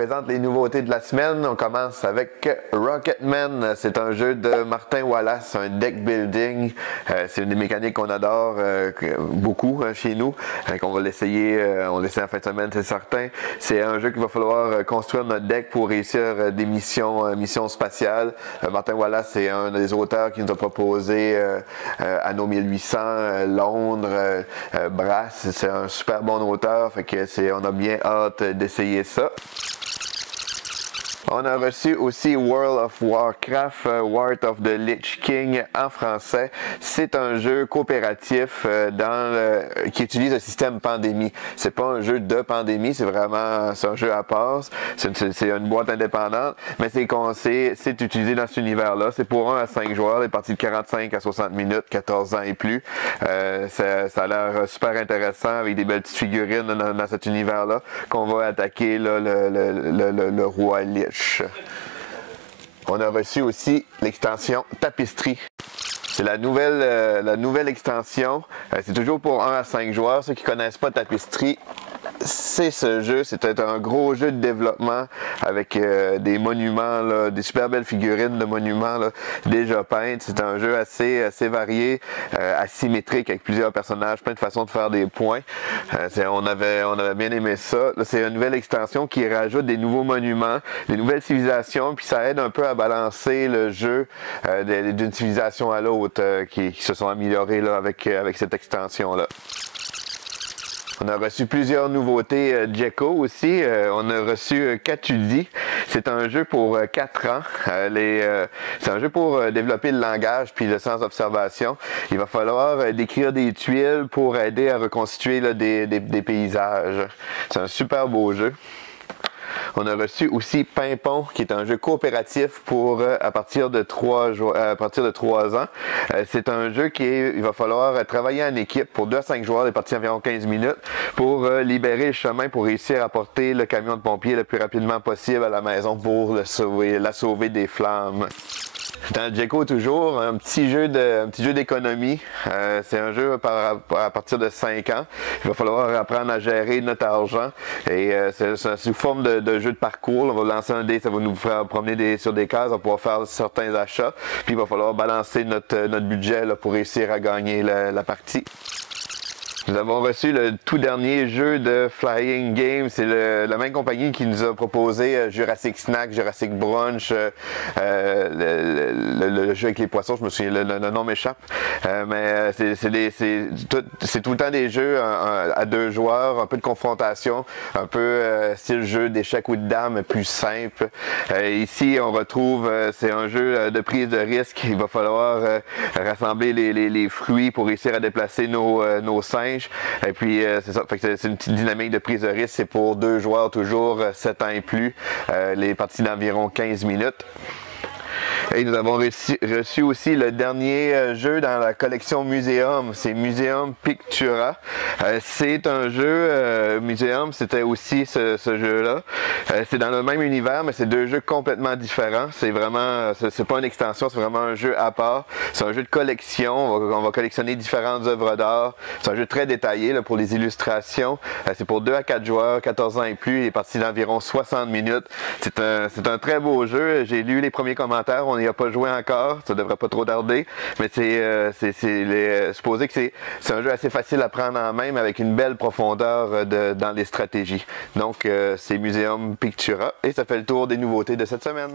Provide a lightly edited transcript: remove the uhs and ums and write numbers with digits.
présente les nouveautés de la semaine. On commence avec Rocketman. C'est un jeu de Martin Wallace, un deck building. C'est une des mécaniques qu'on adore beaucoup chez nous. On va l'essayer, on l'essaie en fin de semaine, c'est certain. C'est un jeu qu'il va falloir construire notre deck pour réussir des missions spatiales. Martin Wallace, c'est un des auteurs qui nous a proposé Anno 1800, Londres, Brass. C'est un super bon auteur, fait que on a bien hâte d'essayer ça. On a reçu aussi World of Warcraft, War of the Lich King en français. C'est un jeu coopératif qui utilise le système Pandémie. C'est pas un jeu de Pandémie, c'est un jeu à part. C'est une boîte indépendante, mais c'est utilisé dans cet univers-là. C'est pour 1 à 5 joueurs, des parties de 45 à 60 minutes, 14 ans et plus. Ça a l'air super intéressant avec des belles petites figurines dans cet univers-là qu'on va attaquer là, le roi Lich. On a reçu aussi l'extension Tapisserie. C'est la nouvelle extension. C'est toujours pour 1 à 5 joueurs. Ceux qui ne connaissent pas Tapisserie, c'est ce jeu. C'était un gros jeu de développement avec des monuments, là, des super belles figurines de monuments là, déjà peintes. C'est un jeu assez varié, asymétrique avec plusieurs personnages, plein de façons de faire des points. On avait bien aimé ça. C'est une nouvelle extension qui rajoute des nouveaux monuments, des nouvelles civilisations, puis ça aide un peu à balancer le jeu d'une civilisation à l'autre qui se sont améliorées là, avec cette extension-là. On a reçu plusieurs nouveautés Djeko aussi. On a reçu Katudi. C'est un jeu pour 4 ans. C'est un jeu pour développer le langage puis le sens d'observation. Il va falloir décrire des tuiles pour aider à reconstituer là, des paysages. C'est un super beau jeu. On a reçu aussi Pimpon, qui est un jeu coopératif pour à partir de 3 ans. C'est un jeu il va falloir travailler en équipe pour 2 à 5 joueurs, des parties environ 15 minutes, pour libérer le chemin pour réussir à porter le camion de pompiers le plus rapidement possible à la maison pour la sauver des flammes. Dans Djeko toujours, un petit jeu d'économie. C'est un jeu à partir de 5 ans. Il va falloir apprendre à gérer notre argent. Et c'est sous forme de jeu de parcours. On va lancer un dé, ça va nous faire promener sur des cases, on va pouvoir faire certains achats. Puis il va falloir balancer notre budget là, pour réussir à gagner la partie. Nous avons reçu le tout dernier jeu de Flying Games. C'est la même compagnie qui nous a proposé Jurassic Snack, Jurassic Brunch, le jeu avec les poissons, je me souviens, le nom m'échappe. Mais c'est tout le temps des jeux à 2 joueurs, un peu de confrontation, un peu style jeu d'échecs ou de dames, plus simple. Ici, on retrouve, c'est un jeu de prise de risque. Il va falloir rassembler les fruits pour réussir à déplacer nos singes. Et puis c'est ça, c'est une petite dynamique de prise de risque, c'est pour 2 joueurs toujours, 7 ans et plus, les parties d'environ 15 minutes. Et nous avons reçu aussi le dernier jeu dans la collection Museum, c'est Museum Pictura. C'est un jeu, Museum, c'était aussi ce jeu-là. C'est dans le même univers, mais c'est 2 jeux complètement différents. C'est vraiment, c'est pas une extension, c'est vraiment un jeu à part. C'est un jeu de collection, on va collectionner différentes œuvres d'art. C'est un jeu très détaillé là, pour les illustrations. C'est pour 2 à 4 joueurs, 14 ans et plus, il est parti d'environ 60 minutes. C'est un très beau jeu, j'ai lu les premiers commentaires, on n'y a pas joué encore, ça devrait pas trop tarder, mais c'est supposé que c'est un jeu assez facile à prendre en main, mais avec une belle profondeur dans les stratégies. Donc c'est Museum Pictura et ça fait le tour des nouveautés de cette semaine.